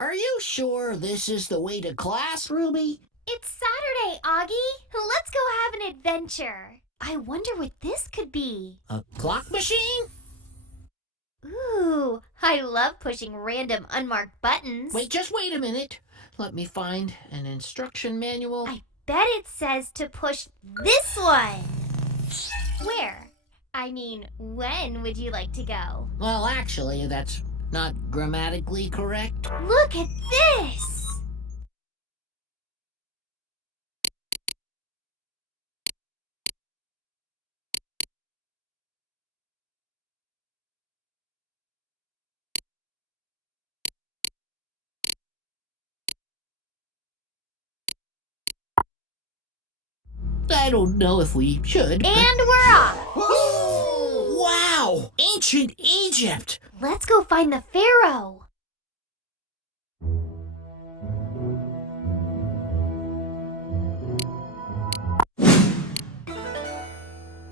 Are you sure this is the way to class, Ruby? It's Saturday, Augie. Let's go have an adventure. I wonder what this could be. A clock machine? Ooh, I love pushing random unmarked buttons. Just wait a minute. Let me find an instruction manual. I bet it says to push this one. Where? I mean, when would you like to go? Well, actually, that's not grammatically correct. Look at this! I don't know if we should. And we're off! Wow! Ancient Egypt! Let's go find the pharaoh.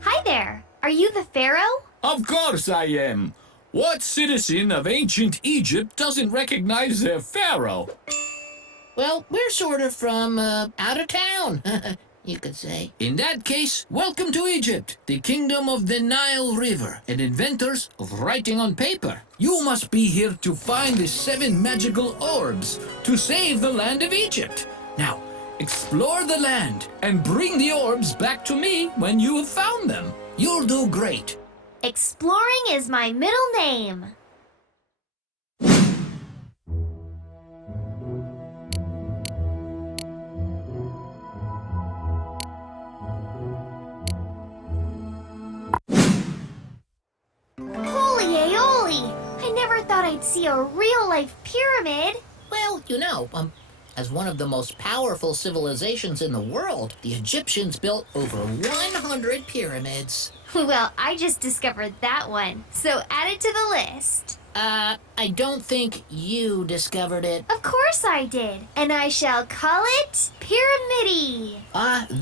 Hi there. Are you the pharaoh? Of course I am. What citizen of ancient Egypt doesn't recognize their pharaoh? Well, we're sort of from out of town, you could say. In that case, welcome to Egypt, the kingdom of the Nile River, and inventors of writing on paper. You must be here to find the 7 magical orbs to save the land of Egypt. Now, explore the land and bring the orbs back to me when you have found them. You'll do great. Exploring is my middle name. Holy aioli! I never thought I'd see a real-life pyramid. Well, as one of the most powerful civilizations in the world, the Egyptians built over 100 pyramids. Well, I just discovered that one, so add it to the list. I don't think you discovered it. Of course I did, and I shall call it Pyramidi.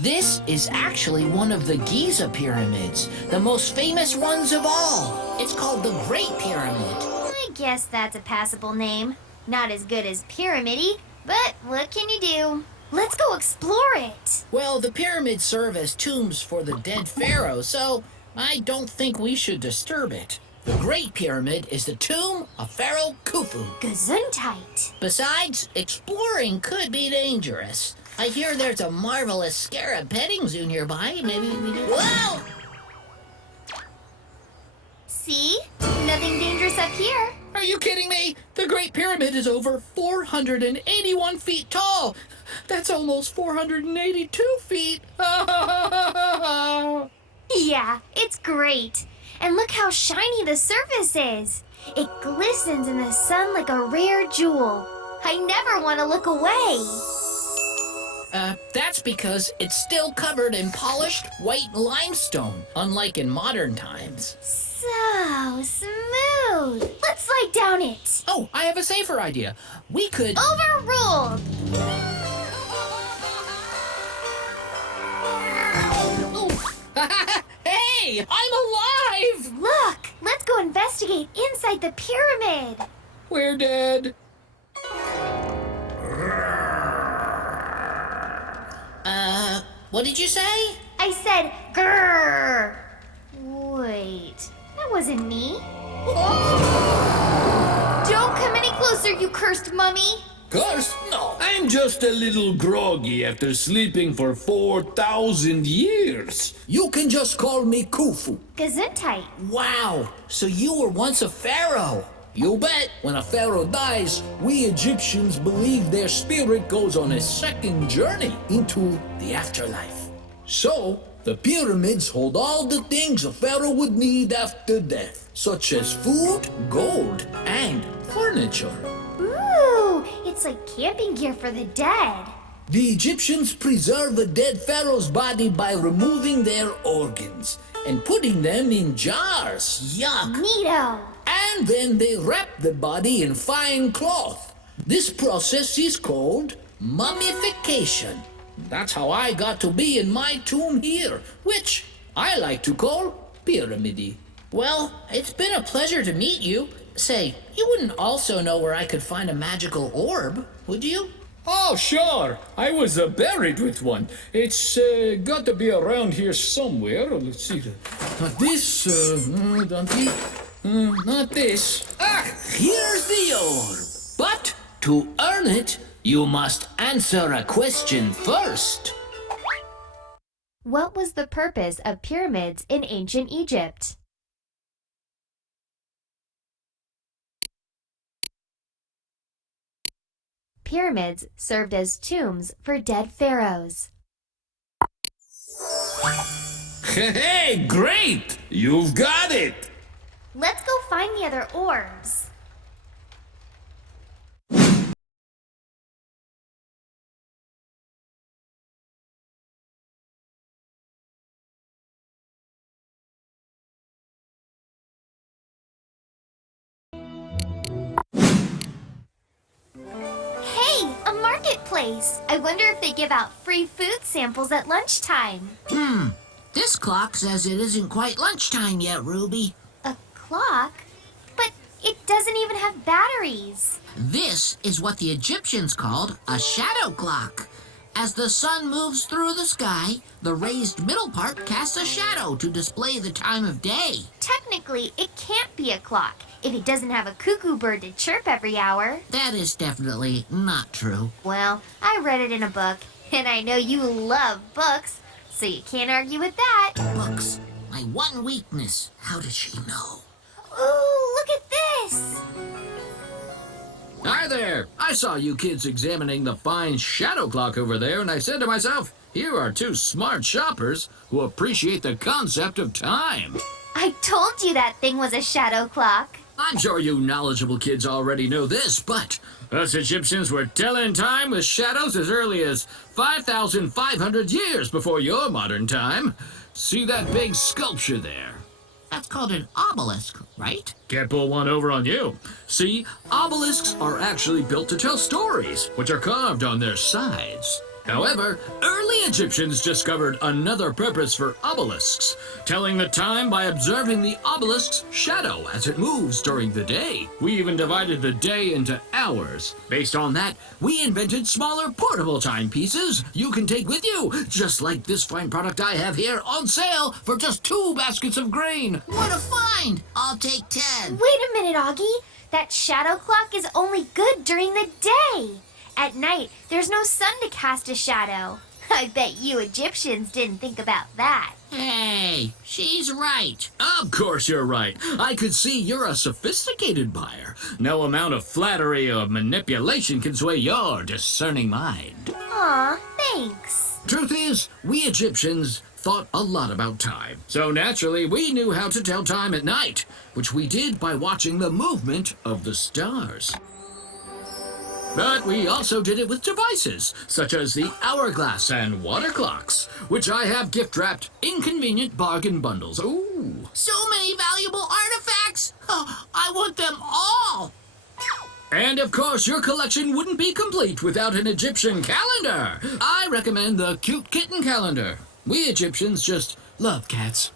This is actually one of the Giza pyramids, the most famous ones of all. It's called the Great Pyramid. I guess that's a passable name. Not as good as Pyramidi, but what can you do? Let's go explore it. Well, the pyramids serve as tombs for the dead pharaohs, so I don't think we should disturb it. The Great Pyramid is the tomb of Pharaoh Khufu. Gesundheit. Besides, exploring could be dangerous. I hear there's a marvelous scarab petting zoo nearby. Maybe we do... Whoa! See? Nothing dangerous up here. Are you kidding me? The Great Pyramid is over 481 feet tall. That's almost 482 feet. Yeah, it's great. And look how shiny the surface is. It glistens in the sun like a rare jewel. I never want to look away. That's because it's still covered in polished white limestone, unlike in modern times. So smooth. Let's slide down it. Oh, I have a safer idea. We could... Overruled. Hey, I'm alive! Look, let's go investigate inside the pyramid. We're dead. What did you say? I said grrr. Wait, that wasn't me. Don't come any closer, you cursed mummy. Cursed? No, I'm just a little groggy after sleeping for 4,000 years. You can just call me Khufu. Gesundheit. Wow, so you were once a pharaoh. You bet. When a pharaoh dies, we Egyptians believe their spirit goes on a second journey into the afterlife. So, the pyramids hold all the things a pharaoh would need after death, such as food, gold, and furniture. Ooh, it's like camping gear for the dead. The Egyptians preserve a dead pharaoh's body by removing their organs and putting them in jars. Yuck. Neato. And then they wrap the body in fine cloth. This process is called mummification. That's how I got to be in my tomb here, which I like to call Pyramidi. Well, it's been a pleasure to meet you. Say, you wouldn't also know where I could find a magical orb, would you? Oh, sure. I was buried with one. It's got to be around here somewhere. Let's see. Not this, Dante. Not this. Ah, here's the orb. But to earn it, you must answer a question first. What was the purpose of pyramids in ancient Egypt? Pyramids served as tombs for dead pharaohs. Hey, great! You've got it! Let's go find the other orbs. Hey, a marketplace. I wonder if they give out free food samples at lunchtime. This clock says it isn't quite lunchtime yet, Ruby. A clock? But it doesn't even have batteries. This is what the Egyptians called a shadow clock. As the sun moves through the sky, the raised middle part casts a shadow to display the time of day. Technically, it can't be a clock if it doesn't have a cuckoo bird to chirp every hour. That is definitely not true. Well, I read it in a book, and I know you love books, so you can't argue with that. Books, my one weakness. How did she know? Ooh, look at this! Hi there! I saw you kids examining the fine shadow clock over there, and I said to myself, here are two smart shoppers who appreciate the concept of time. I told you that thing was a shadow clock. I'm sure you knowledgeable kids already know this, but us Egyptians were telling time with shadows as early as 5,500 years before your modern time. See that big sculpture there? That's called an obelisk, right? Can't pull one over on you. See, obelisks are actually built to tell stories, which are carved on their sides. However, early Egyptians discovered another purpose for obelisks, telling the time by observing the obelisk's shadow as it moves during the day. We even divided the day into hours. Based on that, we invented smaller portable timepieces you can take with you, just like this fine product I have here on sale for just 2 baskets of grain. What a find! I'll take 10. Wait a minute, Augie. That shadow clock is only good during the day. At night, there's no sun to cast a shadow. I bet you Egyptians didn't think about that. Hey, she's right. Of course you're right. I could see you're a sophisticated buyer. No amount of flattery or manipulation can sway your discerning mind. Aw, thanks. Truth is, we Egyptians thought a lot about time. So naturally, we knew how to tell time at night, which we did by watching the movement of the stars. But we also did it with devices, such as the hourglass and water clocks, which I have gift-wrapped in convenient bargain bundles. Ooh. So many valuable artifacts! Oh, I want them all! And of course, your collection wouldn't be complete without an Egyptian calendar. I recommend the Cute Kitten Calendar. We Egyptians just love cats.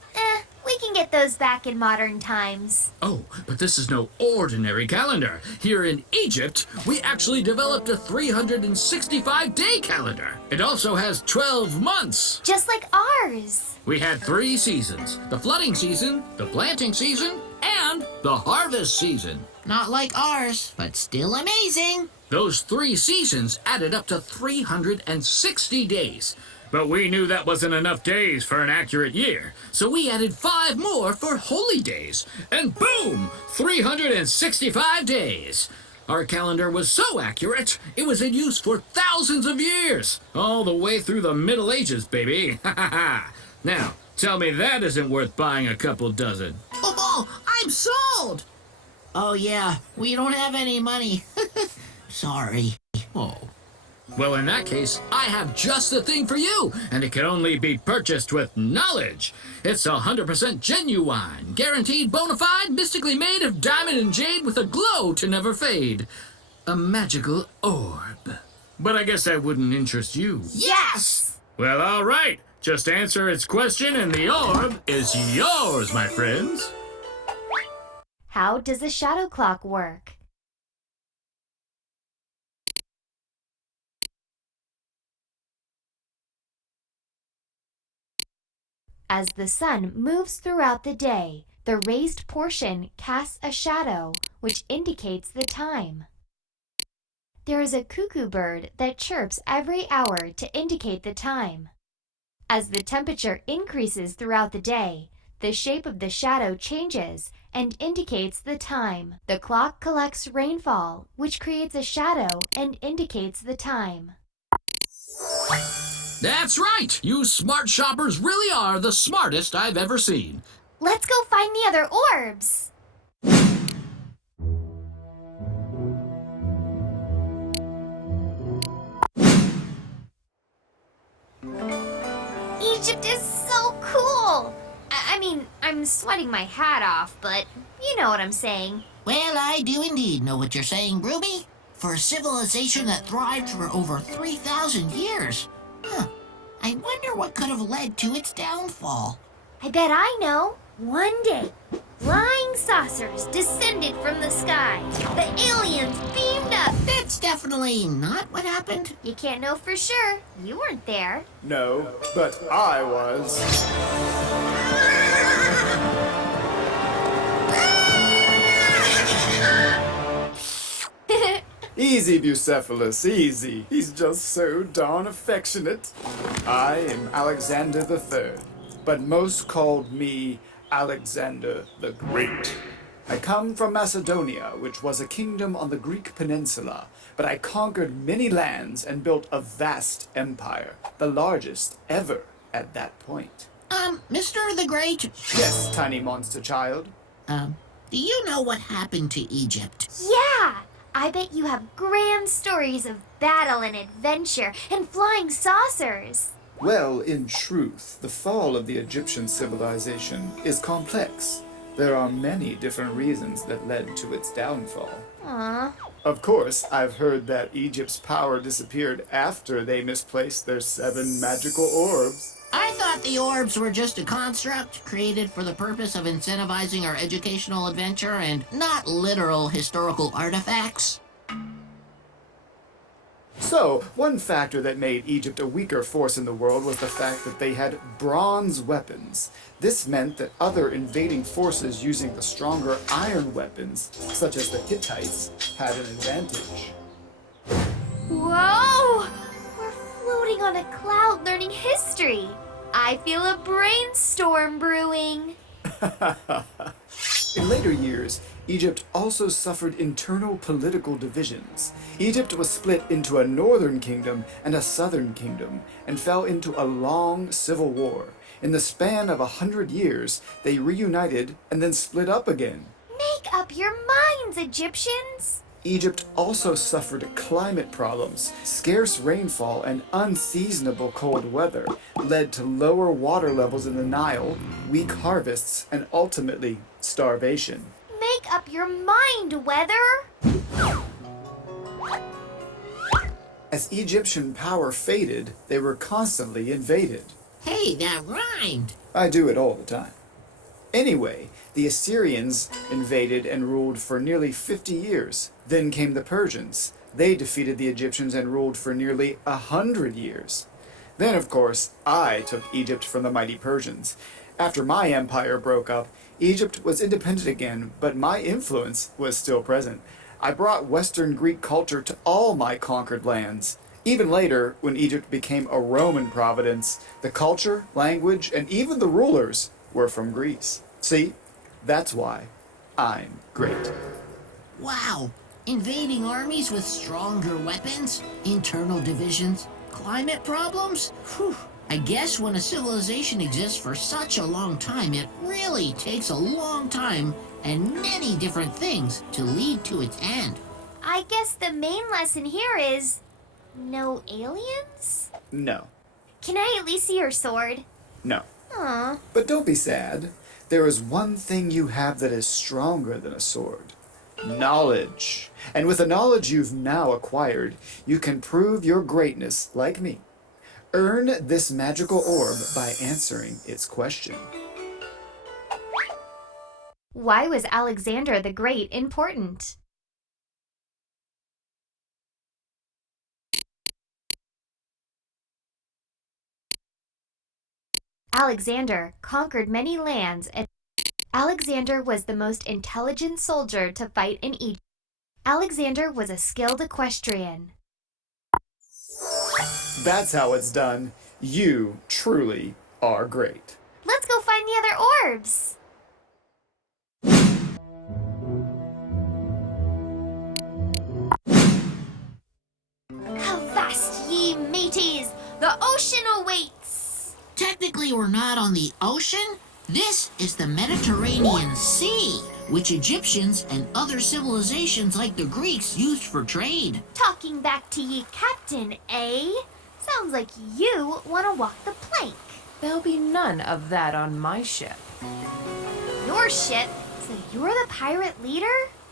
We can get those back in modern times. Oh, but this is no ordinary calendar. Here in Egypt, we actually developed a 365-day calendar. It also has 12 months. Just like ours. We had 3 seasons: the flooding season, the planting season, and the harvest season. Not like ours, but still amazing. Those 3 seasons added up to 360 days. But we knew that wasn't enough days for an accurate year, so we added 5 more for holy days. And boom! 365 days! Our calendar was so accurate, it was in use for thousands of years. All the way through the Middle Ages, baby. Ha ha ha! Now, tell me that isn't worth buying a couple dozen. Oh, I'm sold! Oh yeah, we don't have any money. Sorry. Oh. Well, in that case, I have just the thing for you, and it can only be purchased with knowledge. It's 100% genuine, guaranteed bona fide, mystically made of diamond and jade with a glow to never fade. A magical orb. But I guess that wouldn't interest you. Yes! Well, all right. Just answer its question, and the orb is yours, my friends. How does a shadow clock work? As the sun moves throughout the day, the raised portion casts a shadow, which indicates the time. There is a cuckoo bird that chirps every hour to indicate the time. As the temperature increases throughout the day, the shape of the shadow changes and indicates the time. The clock collects rainfall, which creates a shadow and indicates the time. That's right! You smart shoppers really are the smartest I've ever seen. Let's go find the other orbs! Egypt is so cool! I mean, I'm sweating my hat off, but you know what I'm saying. Well, I do indeed know what you're saying, Ruby. For a civilization that thrived for over 3,000 years. I wonder what could have led to its downfall. I bet I know. One day, flying saucers descended from the sky. The aliens beamed up. That's definitely not what happened. You can't know for sure. You weren't there. No, but I was. Easy, Bucephalus, easy. He's just so darn affectionate. I am Alexander III, but most called me Alexander the Great. I come from Macedonia, which was a kingdom on the Greek peninsula, but I conquered many lands and built a vast empire, the largest ever at that point. Mr. the Great, Yes, tiny monster child. do you know what happened to Egypt? Yeah! I bet you have grand stories of battle and adventure and flying saucers. Well, in truth, the fall of the Egyptian civilization is complex. There are many different reasons that led to its downfall. Aw. Of course, I've heard that Egypt's power disappeared after they misplaced their 7 magical orbs. I thought the orbs were just a construct created for the purpose of incentivizing our educational adventure and not literal historical artifacts. So, one factor that made Egypt a weaker force in the world was the fact that they had bronze weapons. This meant that other invading forces using the stronger iron weapons, such as the Hittites, had an advantage. Whoa! We're floating on a cloud learning history. I feel a brainstorm brewing. In later years, Egypt also suffered internal political divisions. Egypt was split into a northern kingdom and a southern kingdom, and fell into a long civil war. In the span of 100 years, they reunited and then split up again. Make up your minds, Egyptians! Egypt also suffered climate problems. Scarce rainfall and unseasonable cold weather led to lower water levels in the Nile, weak harvests, and ultimately starvation. Make up your mind, weather! As Egyptian power faded, they were constantly invaded. Hey, that rhymed. I do it all the time. Anyway, the Assyrians invaded and ruled for nearly 50 years. Then came the Persians. They defeated the Egyptians and ruled for nearly 100 years. Then, of course, I took Egypt from the mighty Persians. After my empire broke up, Egypt was independent again, but my influence was still present. I brought Western Greek culture to all my conquered lands. Even later, when Egypt became a Roman province, the culture, language, and even the rulers were from Greece. See? That's why I'm great. Wow. Invading armies with stronger weapons, internal divisions, climate problems? Whew. I guess when a civilization exists for such a long time, it really takes a long time and many different things to lead to its end. I guess the main lesson here is no aliens? No. Can I at least see your sword? No. Aw. But don't be sad. There is one thing you have that is stronger than a sword. Knowledge. And with the knowledge you've now acquired, you can prove your greatness like me. Earn this magical orb by answering its question. Why was Alexander the Great important? Alexander conquered many lands and Alexander was the most intelligent soldier to fight in Egypt. Alexander was a skilled equestrian. That's how it's done. You truly are great. Let's go find the other orbs. Avast ye mateys, the ocean awaits. Technically, we're not on the ocean. This is the Mediterranean Sea, which Egyptians and other civilizations like the Greeks used for trade. Talking back to ye captain, eh? Sounds like you want to walk the plank. There'll be none of that on my ship. Your ship? So you're the pirate leader?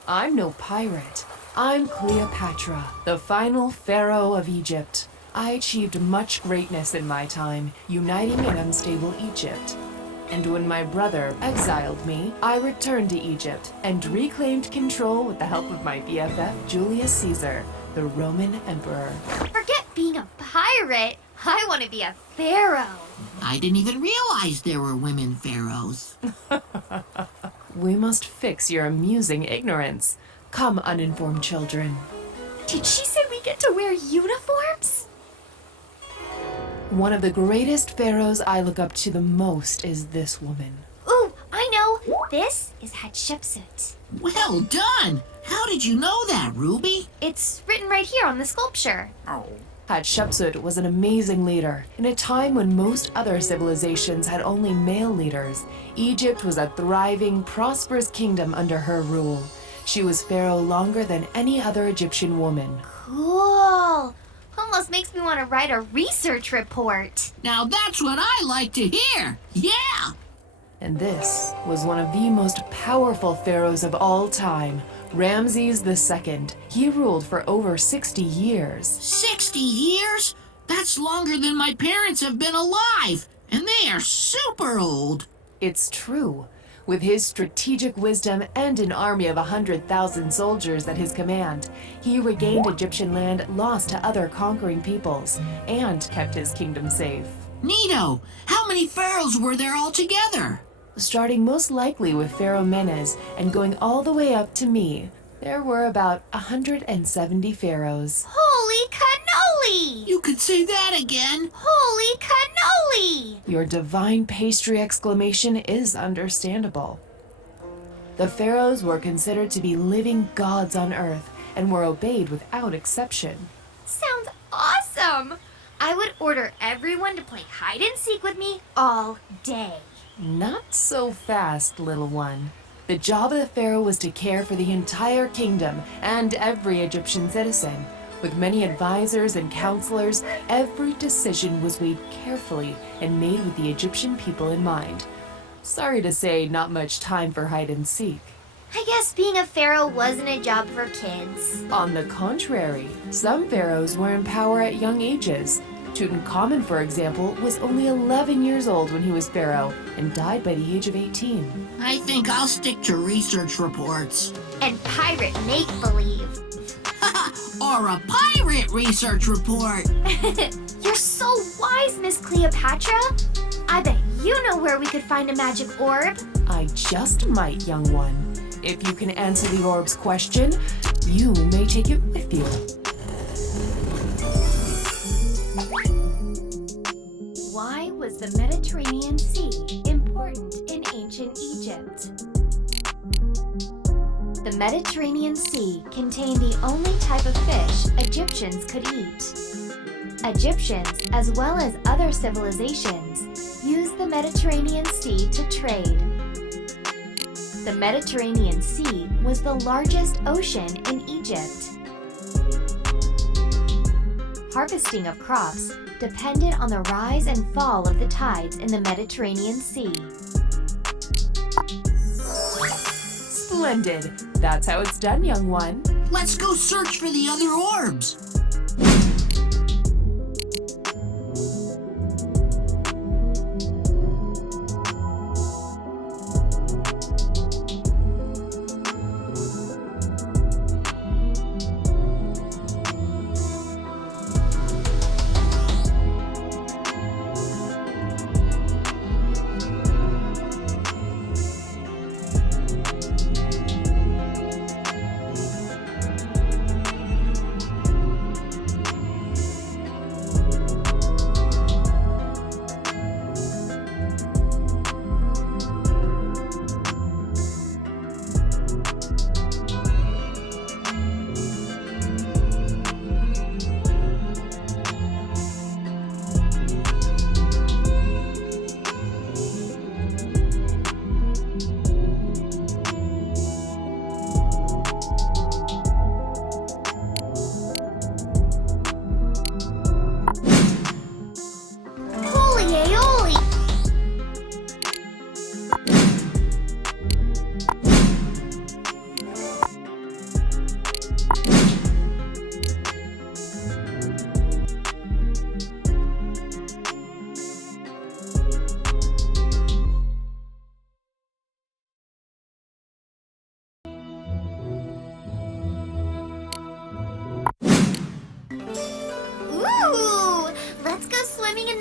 I'm no pirate. I'm Cleopatra, the final pharaoh of Egypt. I achieved much greatness in my time, uniting an unstable Egypt. And when my brother exiled me, I returned to Egypt and reclaimed control with the help of my BFF Julius Caesar, the Roman emperor. Forget being a pirate. I want to be a pharaoh. I didn't even realize there were women pharaohs. We must fix your amusing ignorance. Come, uninformed children. Did she say we get to wear uniforms? One of the greatest pharaohs I look up to the most is this woman. Ooh, I know. This is Hatshepsut. Well done! How did you know that, Ruby? It's written right here on the sculpture. Hatshepsut was an amazing leader. In a time when most other civilizations had only male leaders, Egypt was a thriving, prosperous kingdom under her rule. She was pharaoh longer than any other Egyptian woman. Cool. Almost makes me want to write a research report. Now that's what I like to hear. Yeah! And this was one of the most powerful pharaohs of all time, Ramses II. He ruled for over 60 years. 60 years? That's longer than my parents have been alive, and they are super old. It's true. With his strategic wisdom and an army of 100,000 soldiers at his command, he regained Egyptian land lost to other conquering peoples and kept his kingdom safe. Neato! How many pharaohs were there altogether? Starting most likely with Pharaoh Menes and going all the way up to me, there were about 170 pharaohs. Holy cannoli! You could say that again. Holy cannoli! Your divine pastry exclamation is understandable. The pharaohs were considered to be living gods on earth and were obeyed without exception. Sounds awesome! I would order everyone to play hide and seek with me all day. Not so fast, little one. The job of the pharaoh was to care for the entire kingdom and every Egyptian citizen. With many advisors and counselors, every decision was weighed carefully and made with the Egyptian people in mind. Sorry to say, not much time for hide and seek. I guess being a pharaoh wasn't a job for kids. On the contrary, some pharaohs were in power at young ages. Tutankhamun, for example, was only 11 years old when he was pharaoh and died by the age of 18. I think I'll stick to research reports. And pirate make-believe. Or a pirate research report. You're so wise, Miss Cleopatra. I bet you know where we could find a magic orb. I just might, young one. If you can answer the orb's question, you may take it with you. Why was the Mediterranean Sea important in ancient Egypt? The Mediterranean Sea contained the only type of fish Egyptians could eat. Egyptians, as well as other civilizations, used the Mediterranean Sea to trade. The Mediterranean Sea was the largest ocean in Egypt. Harvesting of crops depended on the rise and fall of the tides in the Mediterranean Sea. Splendid. That's how it's done, young one. Let's go search for the other orbs.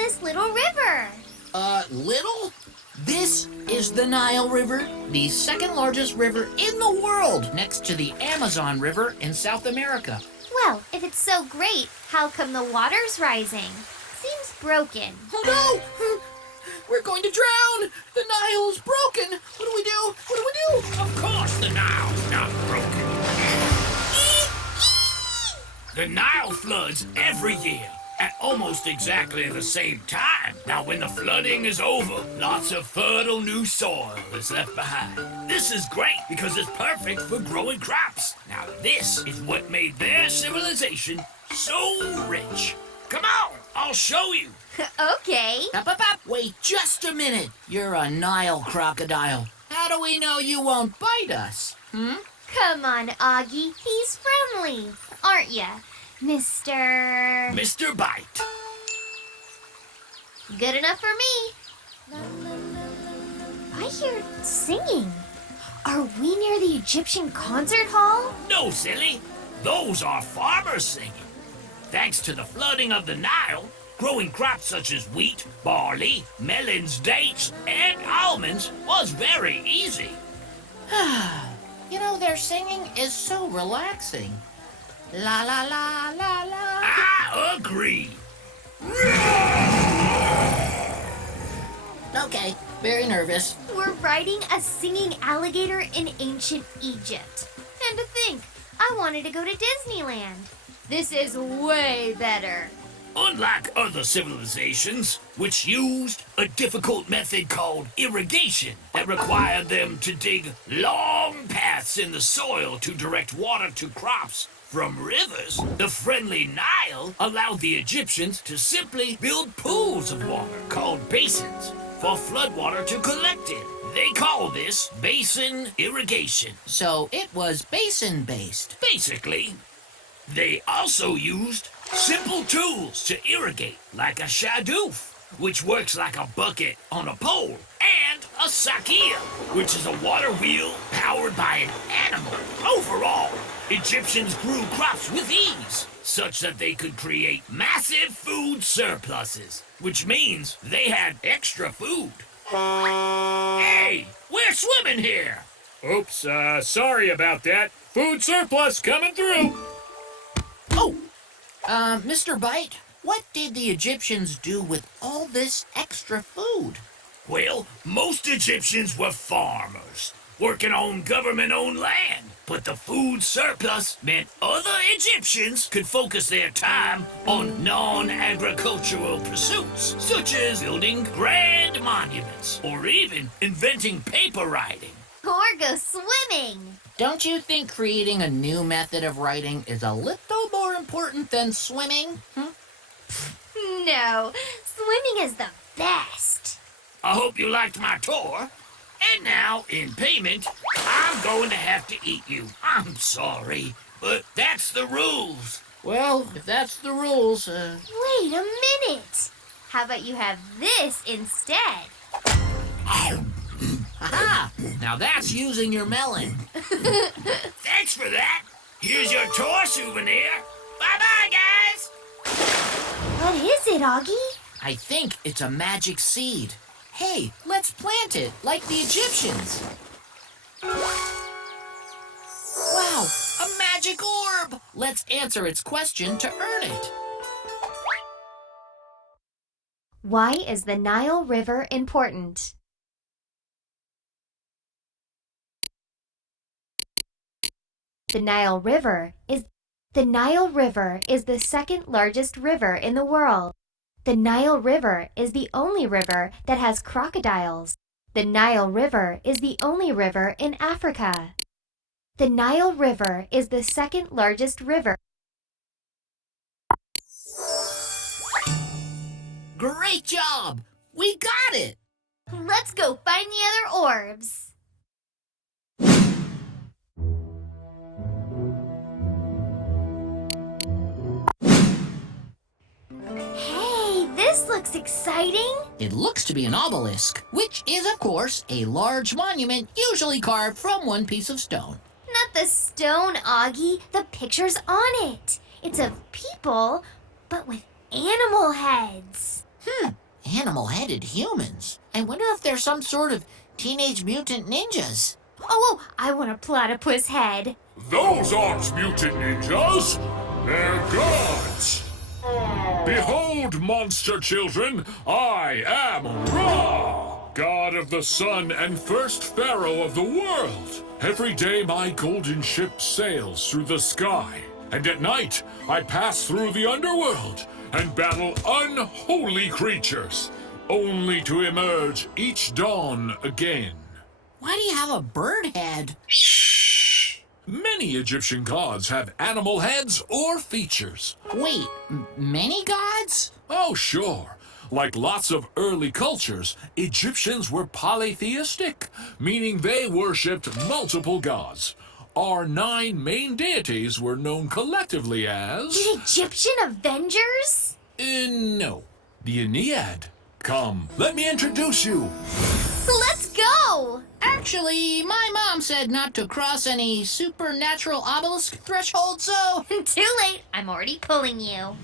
this little river? Little? This is the Nile River, the second largest river in the world, next to the Amazon River in South America. Well, if it's so great, how come the water's rising? Seems broken. Oh no! We're going to drown! The Nile's broken! What do we do? What do we do? Of course the Nile's not broken. The Nile floods every year at almost exactly the same time. Now, when the flooding is over, lots of fertile new soil is left behind. This is great because it's perfect for growing crops. Now, this is what made their civilization so rich. Come on, I'll show you. Okay. Up. Wait just a minute. You're a Nile crocodile. How do we know you won't bite us? Come on, Augie. He's friendly, aren't ya, Mr. Mr. Bite. Good enough for me. I hear singing. Are we near the Egyptian concert hall? No, silly. Those are farmers singing. Thanks to the flooding of the Nile, growing crops such as wheat, barley, melons, dates, and almonds was very easy. You know, their singing is so relaxing. La la la la la. I agree. Okay, very nervous. We're riding a singing alligator in ancient Egypt. And to think, I wanted to go to Disneyland. This is way better. Unlike other civilizations, which used a difficult method called irrigation that required them to dig long paths in the soil to direct water to crops from rivers, the friendly Nile allowed the Egyptians to simply build pools of water called basins for floodwater to collect in. They call this basin irrigation. So it was basin-based. Basically, they also used simple tools to irrigate, like a shadoof, which works like a bucket on a pole, and a sakia, which is a water wheel powered by an animal. Overall, Egyptians grew crops with ease, such that they could create massive food surpluses, which means they had extra food. Hey, we're swimming here! Oops, sorry about that. Food surplus coming through. Oh, Mr. Bite, what did the Egyptians do with all this extra food? Well, most Egyptians were farmers, working on government-owned land. But the food surplus meant other Egyptians could focus their time on non-agricultural pursuits, such as building grand monuments, or even inventing paper writing. Or go swimming. Don't you think creating a new method of writing is a little more important than swimming? No, swimming is the best. I hope you liked my tour. And now, in payment, I'm going to have to eat you. I'm sorry, but that's the rules. Well, if that's the rules, Wait a minute. How about you have this instead? aha! Now that's using your melon. Thanks for that. Here's your tour souvenir. Bye-bye, guys. What is it, Augie? I think it's a magic seed. Hey, let's plant it like the Egyptians. Wow, a magic orb! Let's answer its question to earn it. Why is the Nile River important? The Nile River is the second largest river in the world. The Nile River is the only river that has crocodiles. The Nile River is the only river in Africa. The Nile River is the second largest river. Great job! We got it! Let's go find the other orbs. Hey, this looks exciting. It looks to be an obelisk, which is, of course, a large monument usually carved from one piece of stone. Not the stone, Augie. The picture's on it. It's of people, but with animal heads. Animal-headed humans. I wonder if they're some sort of teenage mutant ninjas. Oh, I want a platypus head. Those aren't mutant ninjas. They're gods. Behold, monster children, I am Ra, god of the sun and first pharaoh of the world. Every day my golden ship sails through the sky, and at night I pass through the underworld and battle unholy creatures, only to emerge each dawn again. Why do you have a bird head? Many Egyptian gods have animal heads or features. Wait, many gods? Oh, sure. Like lots of early cultures, Egyptians were polytheistic, meaning they worshipped multiple gods. Our 9 main deities were known collectively as... The Egyptian Avengers? No, the Aeneid. Come, let me introduce you. Let's go! Actually, my mom said not to cross any supernatural obelisk threshold, so... Too late. I'm already pulling you.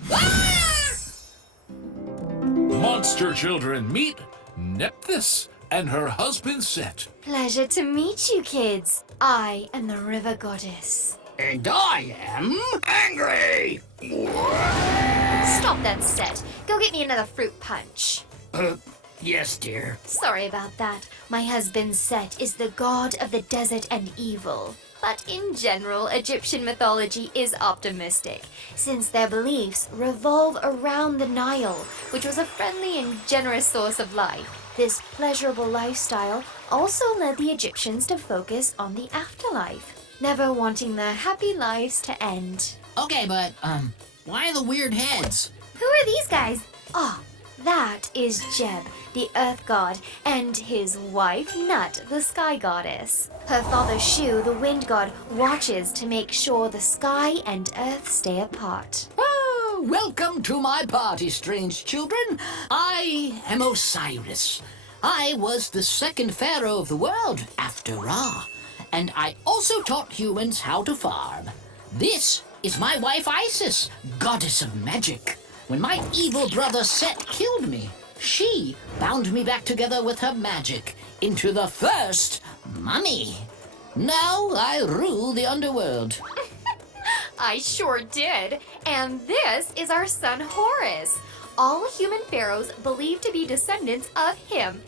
Monster children, meet Nephthys and her husband Set. Pleasure to meet you, kids. I am the river goddess. And I am angry. Stop that, Set. Go get me another fruit punch. Yes, dear. Sorry about that. My husband Set is the god of the desert and evil. But in general, Egyptian mythology is optimistic, since their beliefs revolve around the Nile, which was a friendly and generous source of life. This pleasurable lifestyle also led the Egyptians to focus on the afterlife, never wanting their happy lives to end. Okay, but, why the weird heads? Who are these guys? Oh, that is Jeb, the earth god, and his wife, Nut, the sky goddess. Her father, Shu, the wind god, watches to make sure the sky and earth stay apart. Oh, welcome to my party, strange children. I am Osiris. I was the second pharaoh of the world after Ra, and I also taught humans how to farm. This is my wife Isis, goddess of magic. When my evil brother Set killed me, she bound me back together with her magic into the first mummy. Now I rule the underworld. I sure did. And this is our son Horus. All human pharaohs believed to be descendants of him.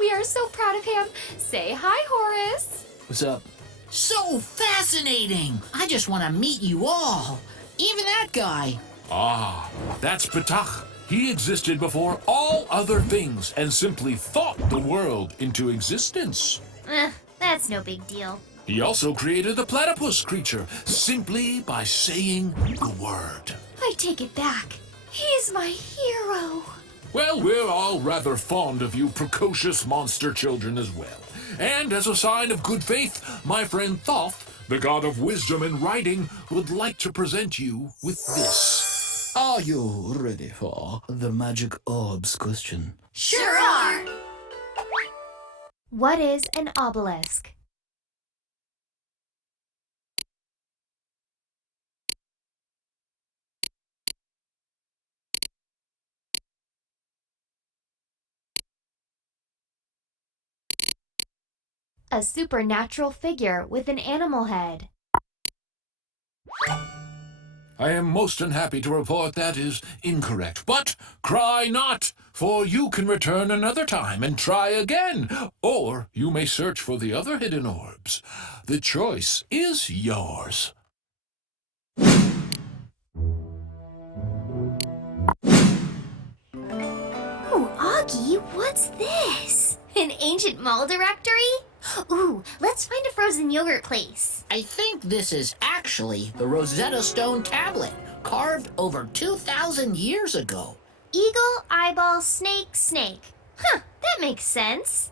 We are so proud of him. Say hi, Horus. What's up? So fascinating! I just want to meet you all. Even that guy. Ah, that's Ptah. He existed before all other things and simply thought the world into existence. That's no big deal. He also created the platypus creature simply by saying the word. I take it back. He's my hero. Well, we're all rather fond of you precocious monster children as well. And as a sign of good faith, my friend Thoth, the god of wisdom and writing, would like to present you with this. Are you ready for the magic orbs question? Sure are. What is an obelisk? A supernatural figure with an animal head. I am most unhappy to report that is incorrect. But cry not, for you can return another time and try again. Or you may search for the other hidden orbs. The choice is yours. Ooh, Augie, what's this? An ancient mall directory? Ooh, let's find a frozen yogurt place. I think this is actually the Rosetta Stone tablet, carved over 2,000 years ago. Eagle, eyeball, snake, snake. Huh, that makes sense.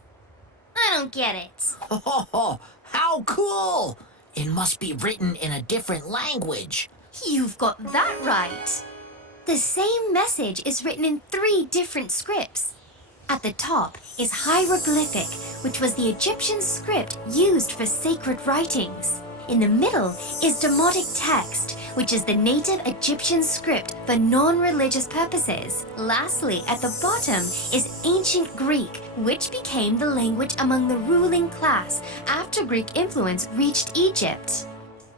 I don't get it. Oh, how cool! It must be written in a different language. You've got that right. The same message is written in 3 different scripts. At the top is hieroglyphic, which was the Egyptian script used for sacred writings. In the middle is Demotic text, which is the native Egyptian script for non-religious purposes. Lastly, at the bottom is Ancient Greek, which became the language among the ruling class after Greek influence reached Egypt.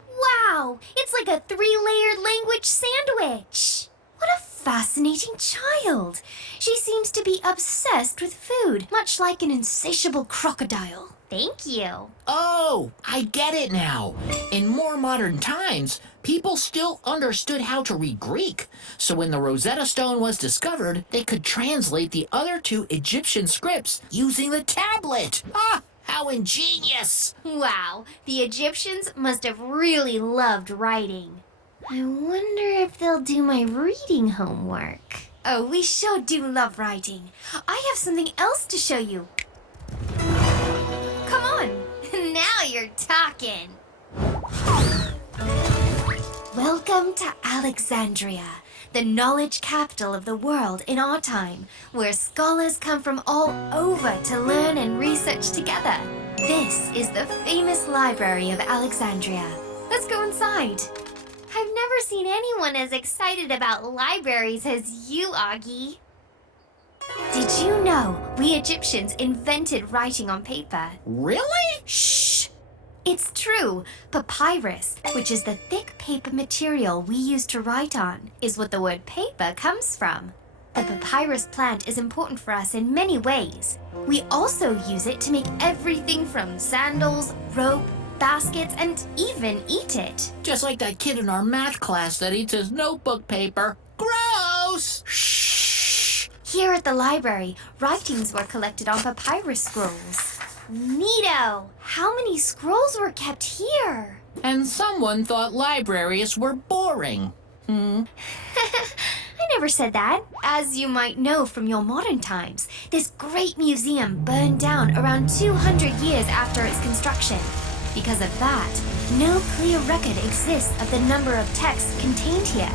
Wow! It's like a 3-layered language sandwich! What a fascinating child! She seems to be obsessed with food, much like an insatiable crocodile. Thank you. Oh, I get it now. In more modern times, people still understood how to read Greek. So when the Rosetta Stone was discovered, they could translate the other 2 Egyptian scripts using the tablet. Ah, how ingenious! Wow, the Egyptians must have really loved writing. I wonder if they'll do my reading homework. Oh, we sure do love writing. I have something else to show you. Come on, now you're talking. Welcome to Alexandria, the knowledge capital of the world in our time, where scholars come from all over to learn and research together. This is the famous Library of Alexandria. Let's go inside. I've never seen anyone as excited about libraries as you, Augie. Did you know we Egyptians invented writing on paper? Really? Shh! It's true. Papyrus, which is the thick paper material we use to write on, is what the word paper comes from. The papyrus plant is important for us in many ways. We also use it to make everything from sandals, rope, baskets, and even eat it. Just like that kid in our math class that eats his notebook paper. Gross! Shh! Here at the library, writings were collected on papyrus scrolls. Neato! How many scrolls were kept here? And someone thought libraries were boring. I never said that. As you might know from your modern times, this great museum burned down around 200 years after its construction. Because of that, no clear record exists of the number of texts contained here.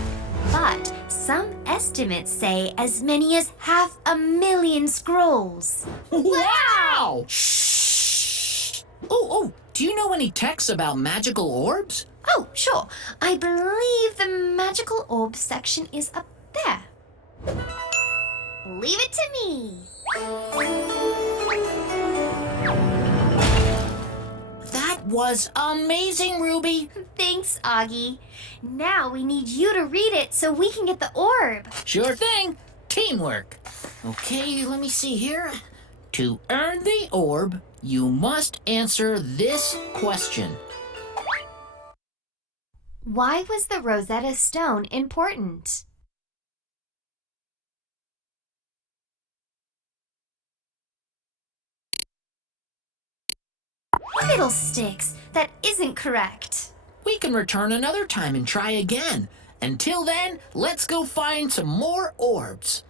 But some estimates say as many as 500,000 scrolls. Wow! Shh! Oh, do you know any texts about magical orbs? Oh, sure. I believe the magical orb section is up there. Leave it to me. That was amazing, Ruby. Thanks, Augie. Now we need you to read it so we can get the orb. Sure thing. Teamwork. Okay, let me see here. To earn the orb, you must answer this question. Why was the Rosetta Stone important? Fiddlesticks! That isn't correct. We can return another time and try again. Until then, let's go find some more orbs.